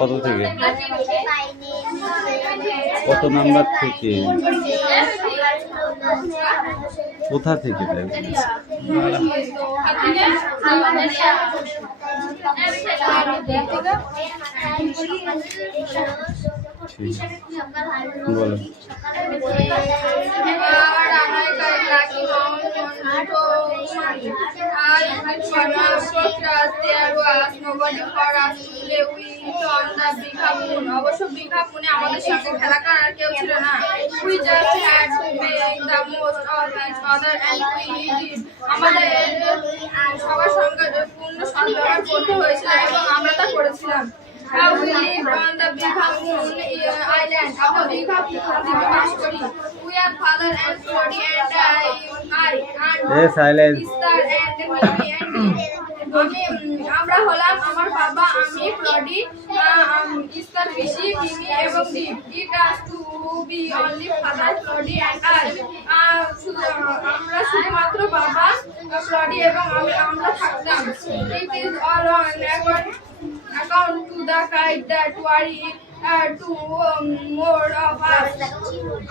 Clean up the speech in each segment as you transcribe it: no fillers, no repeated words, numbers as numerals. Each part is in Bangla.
কত থেকে কত নাম্বার থেকে কোথা থেকে দেয় বলো অবশ্য বিজ্ঞাপনে আমাদের সঙ্গে খেলা করার কেউ ছিল না। We just had to make the most of each other and we did. আমাদের সবার সঙ্গে পূর্ণ সদ্ব্যবহার করতে হয়েছিল এবং আমরা তা করেছিলাম। We live on the Bighamoon Island. আমরা বিঘাপুর দ্বীপে বাস করি। We are father and Flody and I and sister and Mimi and আমরা হলাম আমার বাবা, আমি, ফ্লডি, ইস্তার, পিসি, মিমি এবং দীপ। It has to be only father, Flody and I. আমরা শুধুমাত্র বাবা, ফ্লডি এবং আমরা থাকতাম। It is all on account to the kite that worry more of us.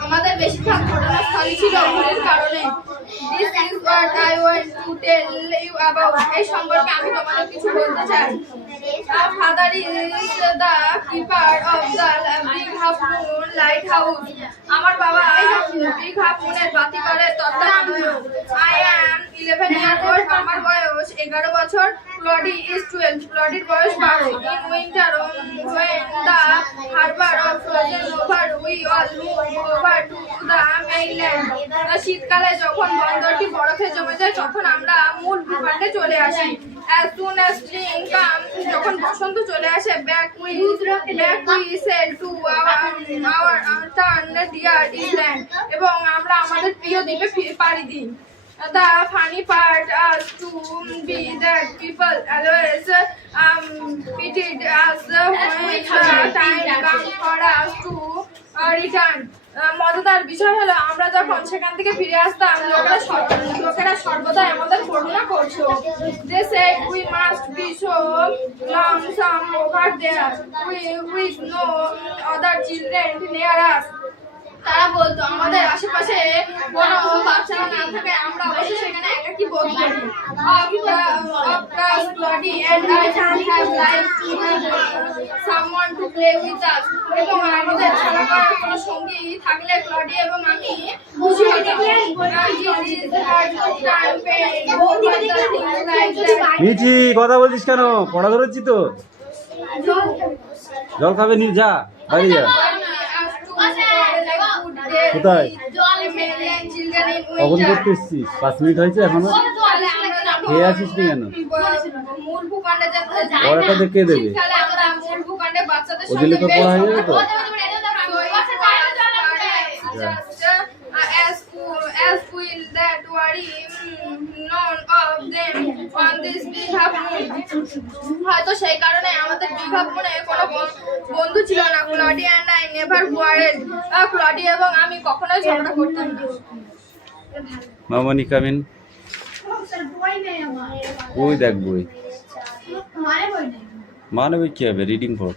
আমাদের বেশিরভাগ ঘটনাস্থলই ছিল ভুলের কারণে। This is what I want to tell you about. এই সম্পর্কে আমি তোমাদের কিছু বলতে চাই। Father is the keeper of the Bighamoon lighthouse. আমার বাবা বিঘাপুনের বাতিঘরের তত্ত্বাবধায়ক। I am 11 years old. আমার বয়স 11 বছর। Flody is 12. ফ্লডির বয়স 12. In winter, when the harbor of frozen over, we all move over to the mainland. শীতকালে যখন বন্দরটি বরফে জমে যায় তখন আমরা মূল ভূখণ্ডে চলে আসি। As soon as spring comes, যখন বসন্ত চলে আসে, back we sail to our turn dear island. এবং আমরা আমাদের প্রিয় দ্বীপে পাড়ি দিই। The funny part is to be that people always pitied us when the time comes for us to return. মজাদার বিষয় হলো আমরা যখন সেখান থেকে ফিরে আসতাম লোকেরা সর্বদা আমাদের করুণা করতো। They said we must be so lonesome over there with no other children near us. তারা বলতো আমাদের আশেপাশে কোনো বাচ্চারা না থাকে আমরা অবশ্যই সেখানে একাকী বোধ করি। Flody and I have like to have someone to play with us. এবং আমাদের খেলা করার কোনো সঙ্গী থাকলে ফ্লডি এবং আমি খুশি হতাম। মিচি কথা বলছিস কেন? পড়া ধরেছি তো। জল খাবে নি, যা বাড়ি যা। কোথায় কখন করতে এসছিস? 5 মিনিট হয়েছে এখনো খেয়ে আসিস নি কেন? পড়াটা দেখে দেবে, ও দিলে তো পড়া হয়ে যাবে তো। As will that worry none of them on this Bighamoon. হয়তো সেই কারণে আমাদের বিঘাপুনে কোনো বন্ধু ছিল না। Flody and I never quarreled. ফ্লডি এবং আমি কখনোই ঝগড়া করতাম না। মামনি কামিন। ওই দেখ বই মানে বই কি হবে? রিডিং পড়।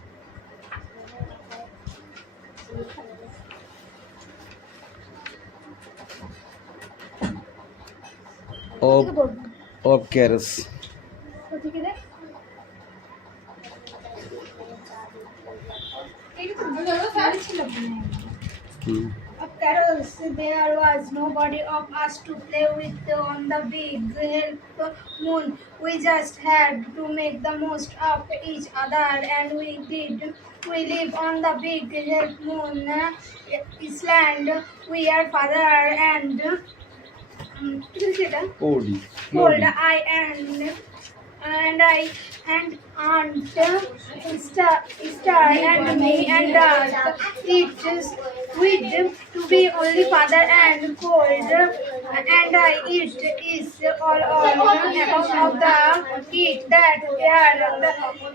of carrots. Of carols, there was nobody of us to play with on the big moon. We just had to make the most of each other, and we did. We live on the big moon island. We are father and old I and and I and aunt Star and me and dad. It is with to be only father and cold, and I it is all account of the heat that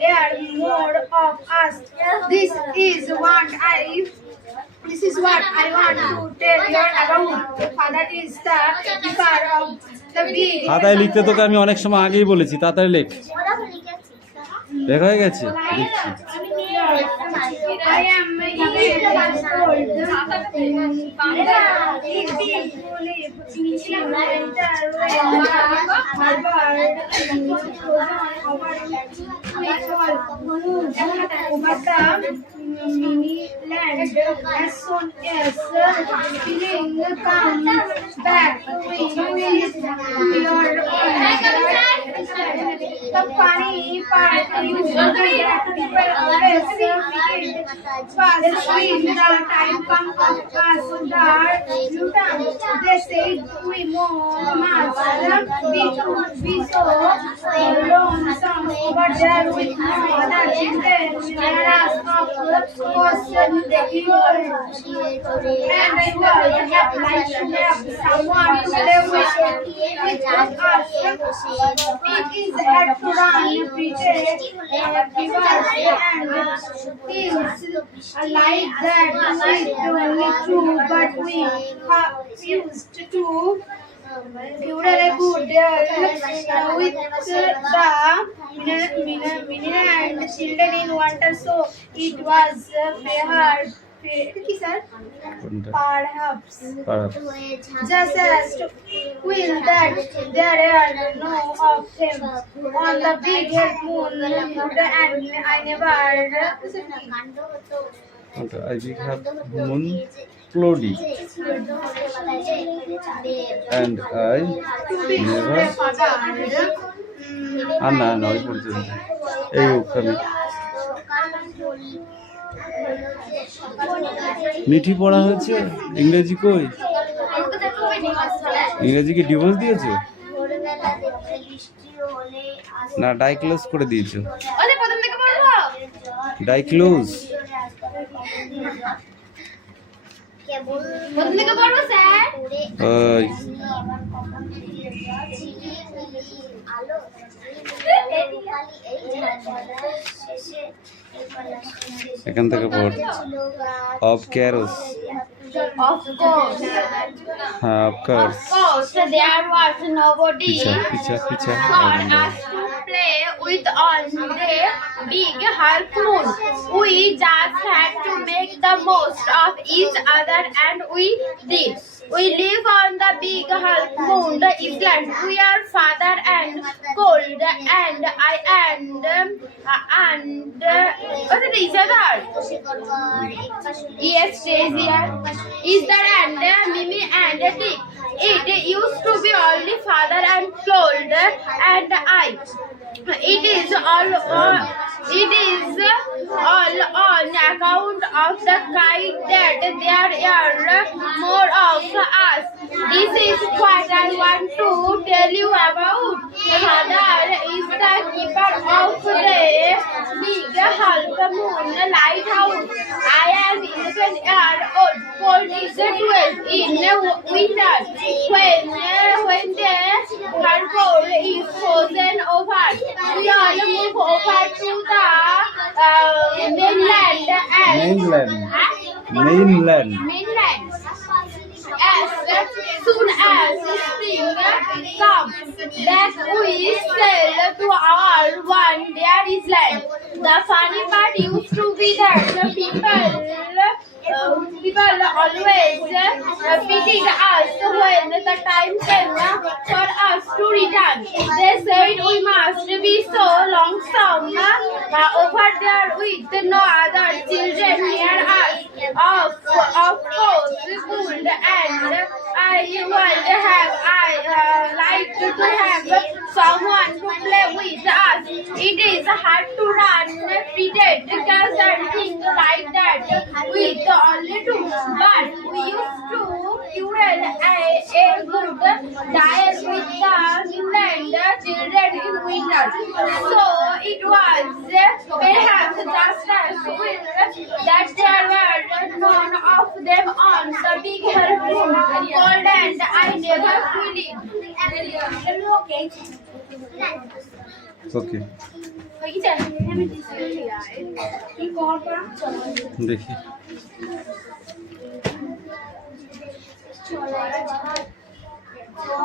air more of us. This is what I want to tell you about. The father is the keeper of the big. খাতায় লিখতে তোকে আমি অনেক সময় আগেই বলেছি, তাড়াতাড়ি লেখ। লেখা হয়ে গেছে, দেখছি। I am land as soon as feeling comes back. We are the funny part is that people always fast when the time comes of us that they say we must be so lonesome over there with no other children. Whereas of course they will, and I would have liked to have someone to live with us. It is hard to run pretend because and things like that is only true, but we have used to give a good with the and children in winter, so it was hard. Perhaps just as to will that there are no of him on the big head moon, and I never I have moon cloudy and I never না না ওই পর্যন্ত এই ওখানে মিঠি পড়া হয়েছে। ইংরেজি কই? ইংরেজি কি ডিভোর্স দিয়েছো না ডাইক্লোজ করে দিয়েছো? ডাইক্লোজ ওই এখান থেকে পড়। অফ ক্যারোস। Of course. হ্যাঁ of course. Of course, there was nobody পিছা for us to play with on the big half moon. We just had to make the most of each other, and we did. We live on the big half moon, the island. We are father and cold, and I and what is that? Yes, Daisy. Is there and Mimi and Dick? It used to be only father and cold, and I. It is all on account of the kind that there are more of us. This is what I want to tell you about. Father is the keeper of the big half moon lighthouse. I am 11-year-old. Cold is 12 in winter. When the harbor is frozen over, we all move over to the mainland as soon as spring comes back. We sail to our one-day island. The funny part used to be that the people always pitied us when the time came for us to return. They said we must be so lonesome over there with no other children near us. Of course, good, and I would have liked to have someone to play with us. It is hard to run, pretend, because and things like that with only two, but we used to curate a good diet with the Newland children in winter. gender. So it was perhaps just as well that there were none of them on the big cold, and I never really. ওকে দেখি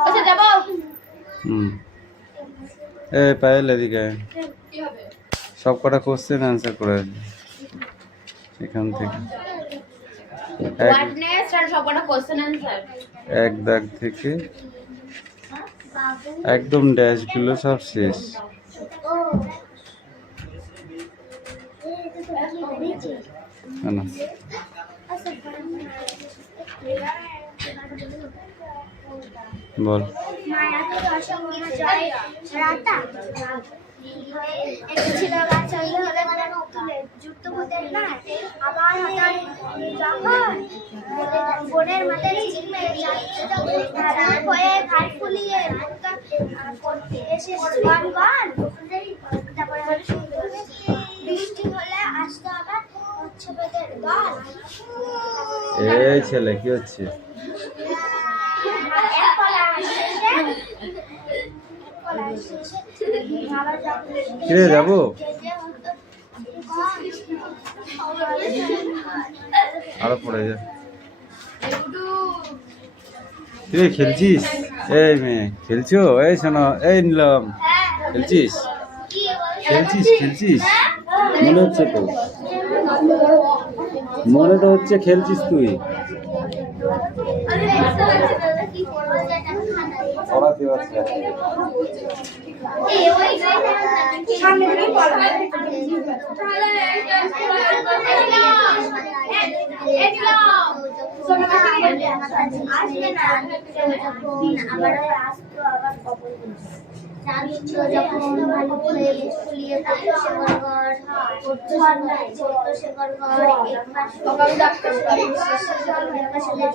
আচ্ছা যাবো পায়েল এদিকে সব কটা কোশ্চেন অ্যান্সার করে এখান থেকে হোয়াট নেক্সট আর সবকটা কোশ্চেন আনসার এক দাগ থেকে একদম ড্যাশগুলো সব শেষ না বল ছিল বাচ্চা হলে মানে যুক্ত হতে না আবার যখন বোনের মাথায় হয়ে ঘাট ফুলিয়ে এসে তারপরে বৃষ্টি হলে আসতো আবার কচ্ছপের দল। এই ছেলে কি হচ্ছে কিরে যাবো আরো পড়ে যা কিরে খেলছিস এই মেয়ে খেলছো এই শোনো এই নিলাম খেলছিস খেলছিস খেলছিস মনে হচ্ছে তো মনে তো হচ্ছে খেলছিস তুই পড়াতে পারছি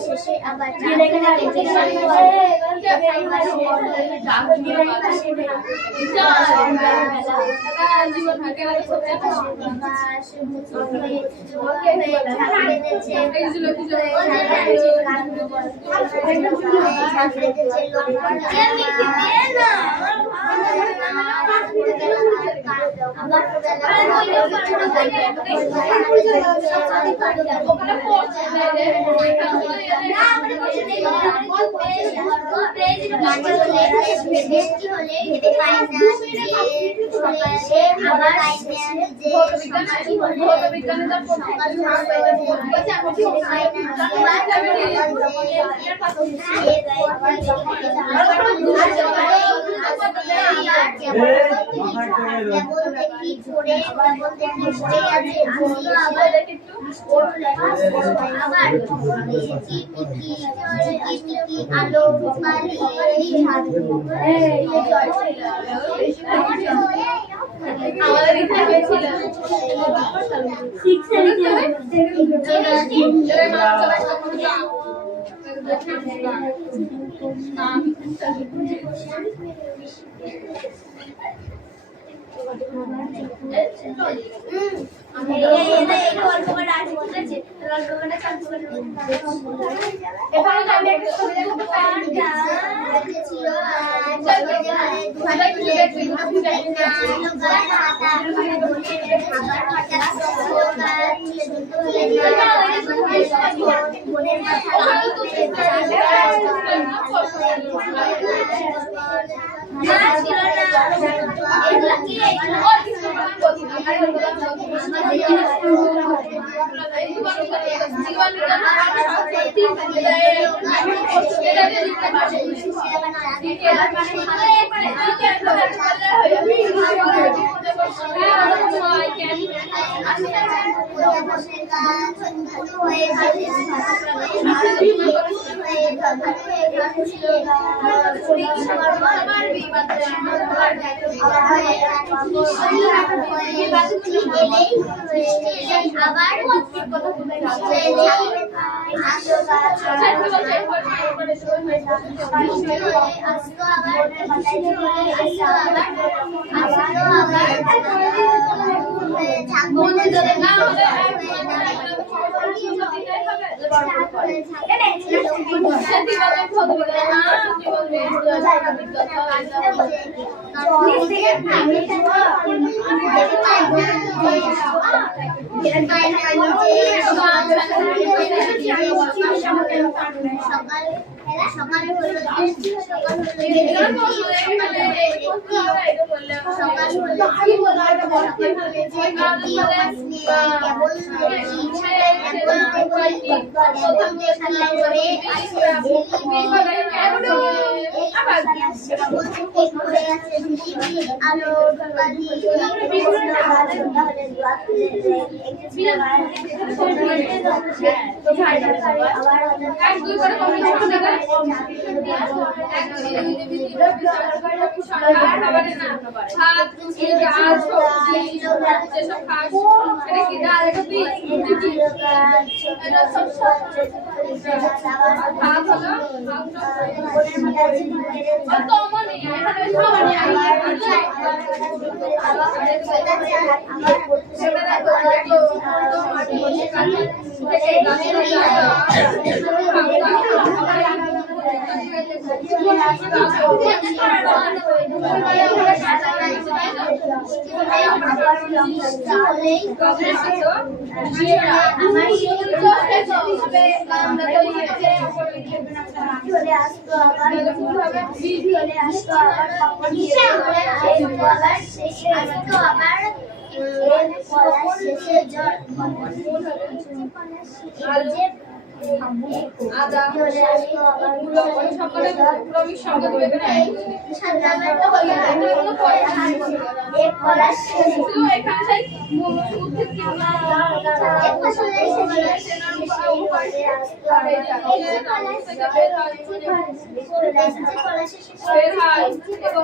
শেষে আবার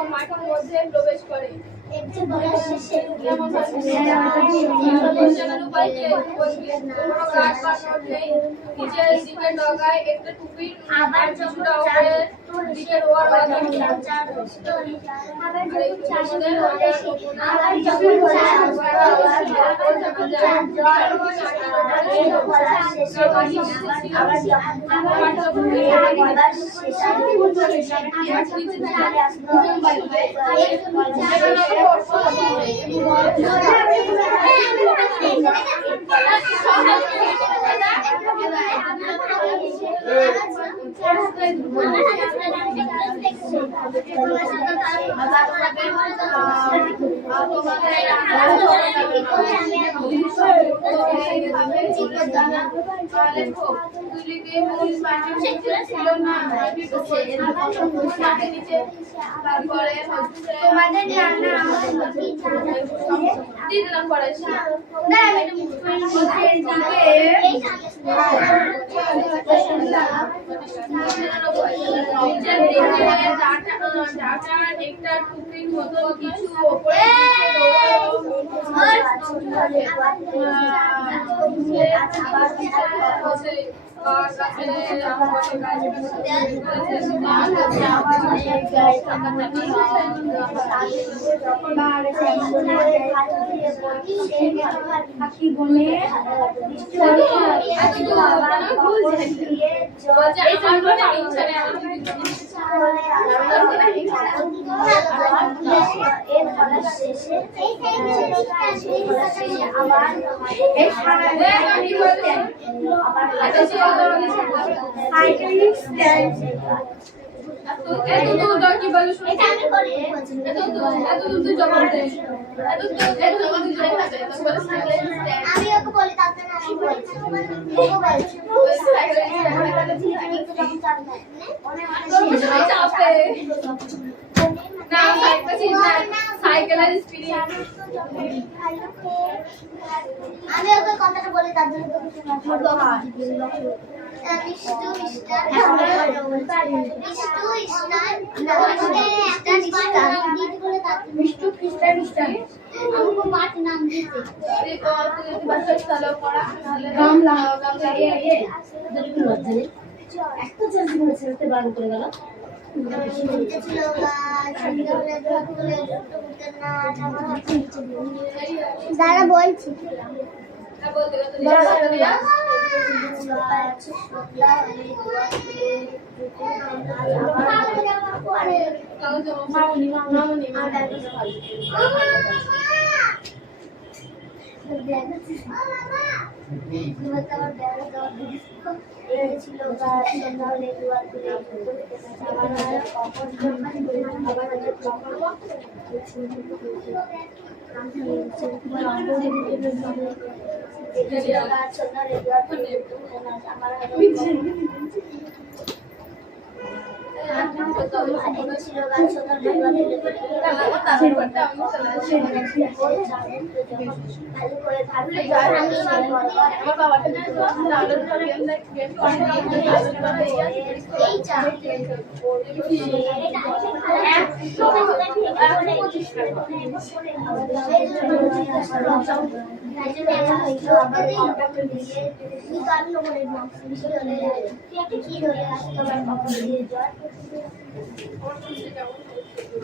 মাঠের মধ্যে প্রবেশ করে আমি না সাইকেল চিন্তা সাইকেলের স্পিড আমি ওকে কথাটা বলি তার জন্য তোকে শোনাবো। মিষ্টু মিস্টার মিষ্টু খ্রিস্টান মিস্টার हमको पांच नाम दीजिए। দাঁড়া বলছি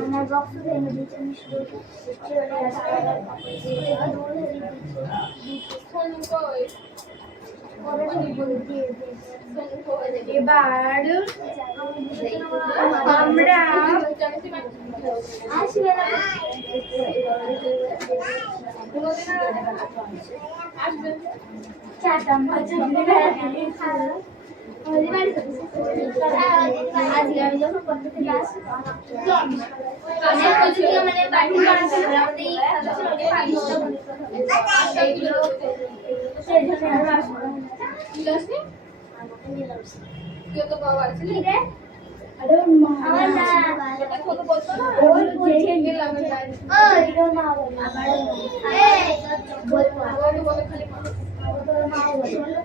আমার বক্স ভেঙে দিয়েছে মিষ্টি এবার আমরা আসবে না আসবে চাটা মজা আজকে আমি যখন করতে থেকে আসি মানে বাড়ি বানাতে আমাদের এই তো বাবা আছে রে আরে আমার না এটা কত বলতো না ওই বলছে গেলাম ওই মা বলে আবার এই বলবো আবার বলে খালি মা বলে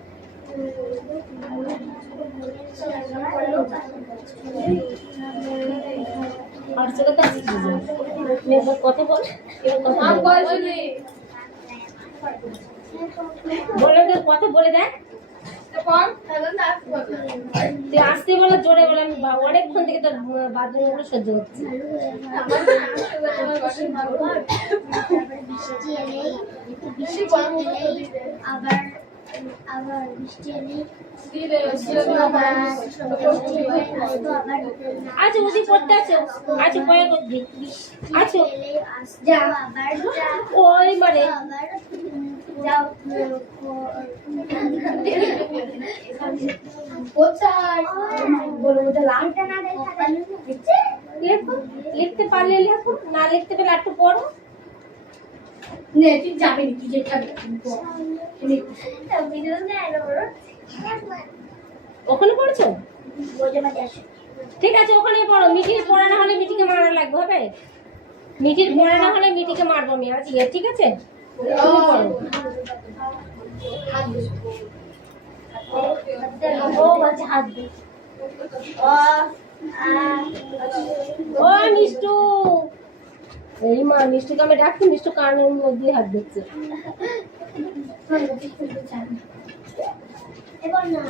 আর সেটা তো এবার কথা বল আম বলছিলি বলে দে কথা বলে দেখ কোন তাহলে না আসবো তুই আসতে বলে জোরে বলে আমি অনেকক্ষণ থেকে তোর বাথরুমগুলো সহ্য হচ্ছে আমার না আমার বাসে ভালো আবার আবার বৃষ্টি এলে দিলে আচ্ছা ওদি পড়তে আছো আচ্ছা পরে করবি আচ্ছা যা আবার ওই মানে আবার যাও কোথায় বলো ওটা এটা না দেখা লেখো লিখতে পারলে লেখো না লিখতে পারলে একটু পড়ো নে তুই যাবি কি যে খাবি ভিডিও নেই না বড় ওখানে পড়ছো বোঝে মাঝে আসে ঠিক আছে ওখানে পড়ো মিটির পড়া না হলে মিটিকে মারা লাগবে হবে মিটির পড়া না হলে মিটিকে মারবো আমি আজ ঠিক আছে ও বলছে হাত দে ও মিষ্টু এই মা মিষ্টুকে আমি ডাকছি মিষ্টু কানের মধ্যে হাত দিচ্ছে এবার না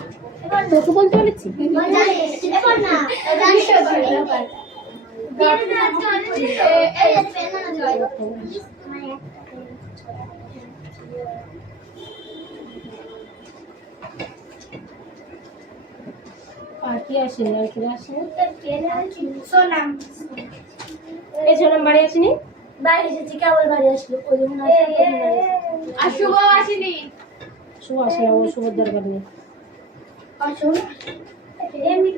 এবার তোকে বলতে বলেছি এবার না জানিস আর কি আসেনি আর কি আসেনি সোনাম এই সোনাম বাড়ি আসেনি বাড়ি এসেছি কেবল বাড়ি আসলো ওই জন্য আর শুভ আসেনি শুভ আসে না ও শুভর দরকার নেই আসুন এমনি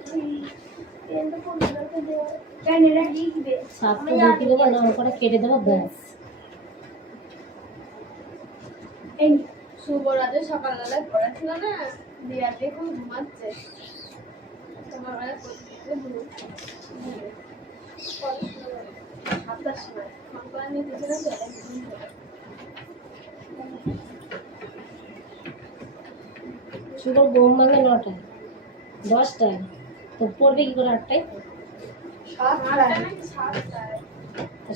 ক্যামেরা লিখবে সাতটা রুটি দেবো নাম করে কেটে দেবো ব্যাস এই শুভ রাতে সকালবেলায় পড়াছিল না দিয়াতে এখন ঘুমাচ্ছে তোমার বেলা শুভ বোম ভাঙে 9টায় 10টায়, তো পড়বে কি করে 8টায়?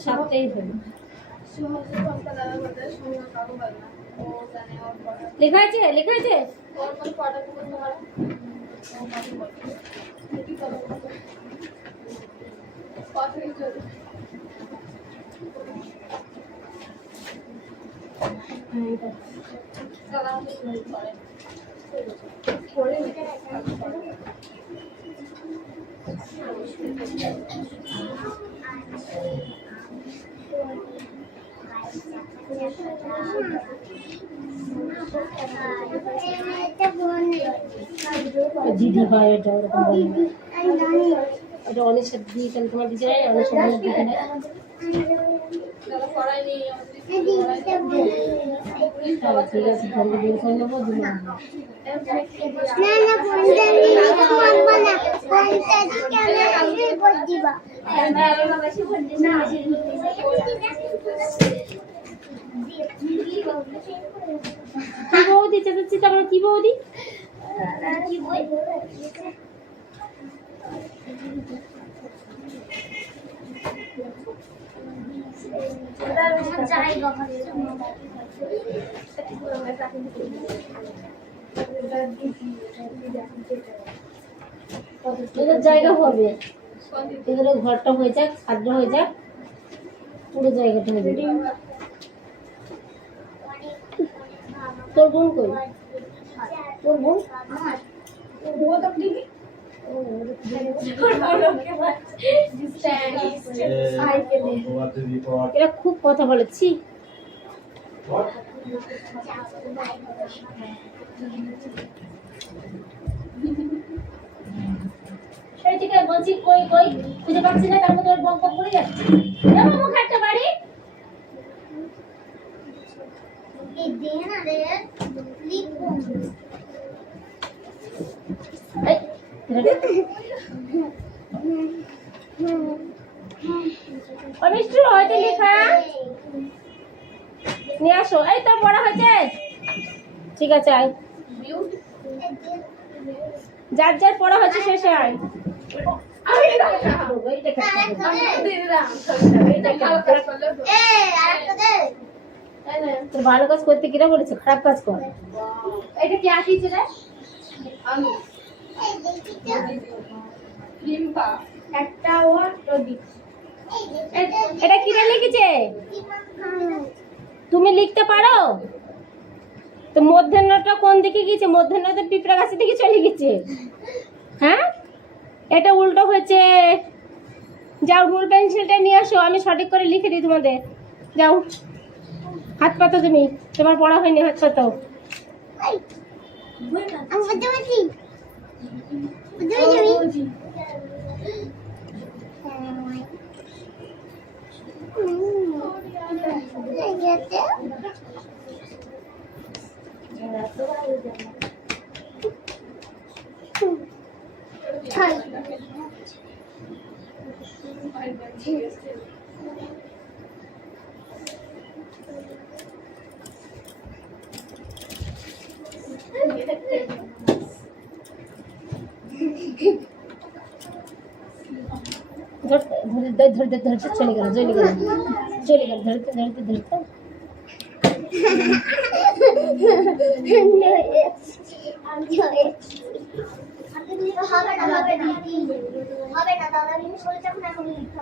7টায় হবে। লেখা আছে লেখা আছে। দিদি ভাই এটা ওরকম বলে, এটা অনেক সাথে দিয়ে তাহলে তোমার দিদি নাই, অনেক সাথে দিদি নাই। ঠিক আছে, ফোনটা বের করে নেবো, দিদি না না ফোনটা নিয়ে মারবা না, ফোনটা দিয়ে বল দিবা। কি বৌদি চেঁচাচ্ছি, তারপরে কি বৌদি? কি বই? জায়গা এদের জায়গা হবে, এদের ঘরটা হয়ে যাক, ছাদটা হয়ে যাক, পুরো জায়গাটা হয়ে যাবে। তোর বোন কই? তোর বোন এরা খুব কথা বলেছি। বলছি কই কই খুঁজে পাচ্ছি না, তার মধ্যে বক বক করে যাচ্ছে। মুখ একটা বাড়ি মিষ্টি হয়তো লেখা নিয়ে আসো। এই তোর পড়া হয়েছে? ঠিক আছে আয়, যার যার পড়া হচ্ছে শেষে আয়। তোর ভালো কাজ করতে কিরা বলেছে, খারাপ কাজ কর। এটা কি আঁকিছে রে? আমি রিম্পা একটা ওয়ার প্রদীপ। এটা কিরা লিখেছে? তুমি লিখতে পারো তো? মধ্যাহ্নটা কোন দিকে গেছে? মধ্যাহ্নটা পিঁপড়া গাছের দিকে চলে গেছে। হ্যাঁ, এটা উল্টো হয়েছে। যাও রুল পেন্সিলটা নিয়ে আসো, আমি সঠিক করে লিখে দিই তোমাদের। যাও হাত পাতো, তুমি তোমার পড়া হয়নি, হাত পাতো। ধরতে ধরতে চলে গেল, চলে গেল, চলে গেল, ধরতে ধরতে ধরতে।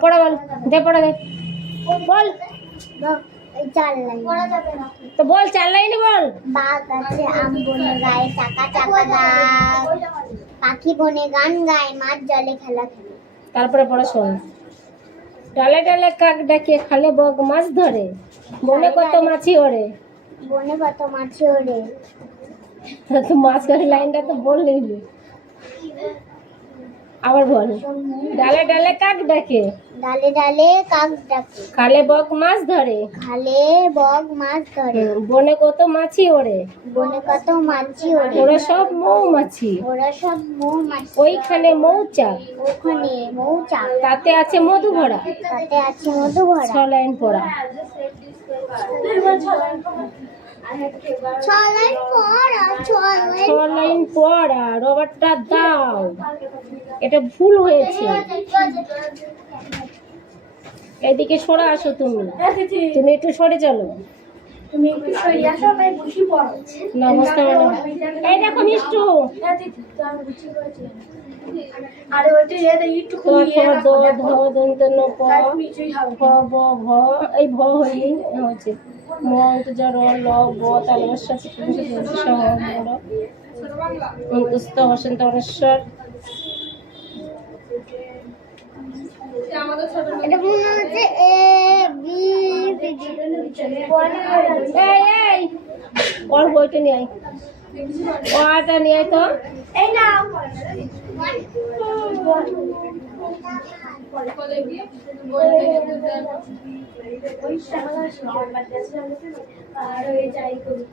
পড়া বল, দে পড়া দে, বল তো বল, 4 লাইনে বল। বাঘ আছে আম বনে গায়ে, চাকা চাকা দাগ, পাখি বনে গান গায়, মাছ জলে খেলা খেলে। তারপরে পড়া শোন। ডালে ডালে কাক ডাকে, খালে বক মাছ ধরে, বনে কত মাছি ওরে। বনে কত মাছি ওরে। তো মাছ ধরে লাইনটা তো বললি। আবার বল। ডালে ডালে কাক ডাকে, ডালে ডালে কাক ডাকে, খালে বক মাছ ধরে, খালে বক মাছ ধরে, বনে কত মাছি ওড়ে, বনে কত মাছি ওড়ে, ওরা সব মৌমাছি, ওরা সব মৌমাছি, ওইখানে মৌচাক, ওখানে মৌচাক, তাতে আছে মধু ভরা, তাতে আছে মধু ভরা। 6 লাইন পড়া। 6 লাইন পড়া, 6 লাইন পড়া, রবারটা দাও। এটা ভুল হয়েছে, এদিকে সরে আসো তুমি, তুমি একটু সরে চলো। নমস্কার ম্যাডাম। এই দেখো মিষ্টু, তোমার খবর দ ধ দন্ত ন প ফ ব ভ, এই ভ হয়নি হয়েছে ম অন্তর্জার ল ব তালবস্য সহ অন্তস্থ বসন্ত অনেশ্বর। এটা মনে হচ্ছে এ বি এই এই ওর বইটা নিয়ে আয়, ওটা নিয়ে আয় তো। এই নাও আর ওই যাই করি